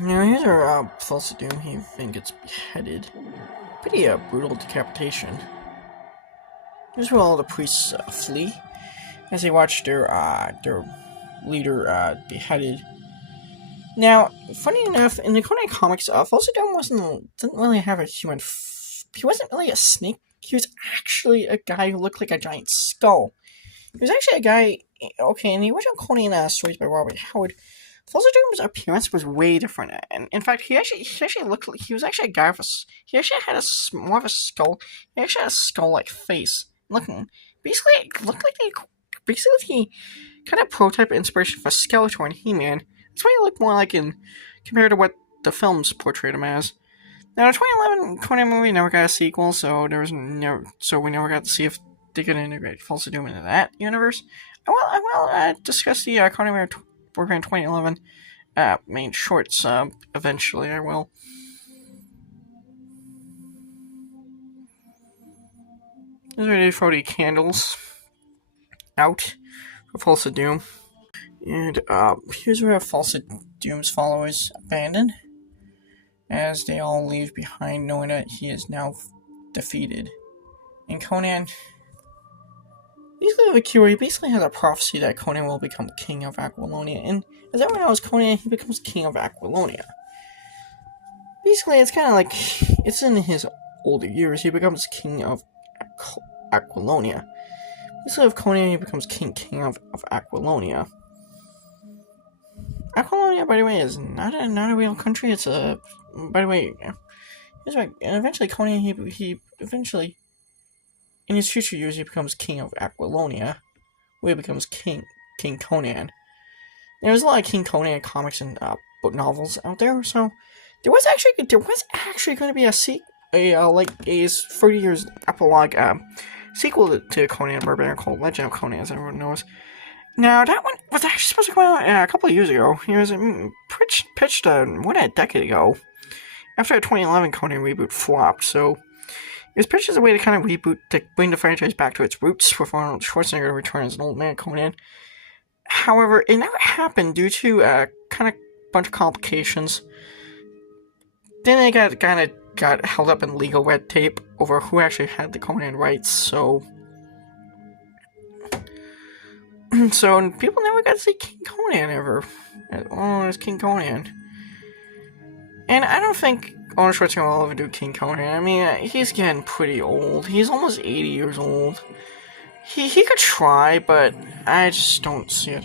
Now here's our false doom. He then gets beheaded. Pretty brutal decapitation. Here's where all the priests flee as they watch their leader beheaded. Now, funny enough, in the Conan comics, Falsadome didn't really have a human. He wasn't really a snake. He was actually a guy who looked like a giant skull. He was actually a guy. Okay, in the original Conan stories by Robert Howard, Falsadome's appearance was way different. And in fact, he actually looked like he was actually a guy with he actually had more of a skull. He actually had a skull-like face. Looking, basically, it looked like he kind of prototype inspiration for Skeletor and He-Man. That's why he looked more like compared to what the films portrayed him as. Now, the 2011 Conan movie never got a sequel, so we never got to see if they could integrate Falsadome into that universe. I will discuss the Conan Barbarian 2011 main shorts eventually. I will. These are the 40 candles out for Falsadome. And here's where Falsadome's followers abandon, as they all leave behind, knowing that he is now defeated. And Conan, he basically has a prophecy that Conan will become king of Aquilonia, and as everyone knows, Conan, he becomes king of Aquilonia. Basically, it's kind of like, it's in his older years, he becomes king of Aquilonia. Instead of Conan, he becomes king of Aquilonia. Aquilonia, by the way, is not a real country. It's by the way, here's right. And eventually, Conan, he eventually, in his future years, he becomes king of Aquilonia, where he becomes King Conan. There's a lot of King Conan comics and book novels out there, so there was actually going to be a 30 years epilogue sequel to Conan the Barbarian called Legend of Conan, as everyone knows. Now, that one was actually supposed to come out a couple of years ago. He was pitched more than a decade ago, after a 2011 Conan reboot flopped, so it was pitched as a way to kind of reboot, to bring the franchise back to its roots, for Arnold Schwarzenegger to return as an old man Conan. However, it never happened due to kind of bunch of complications. Then they got held up in legal red tape over who actually had the Conan rights, so people never got to see King Conan ever. As King Conan. And I don't think Arnold Schwarzenegger will ever do King Conan. I mean, he's getting pretty old. He's almost 80 years old. He could try, but I just don't see it.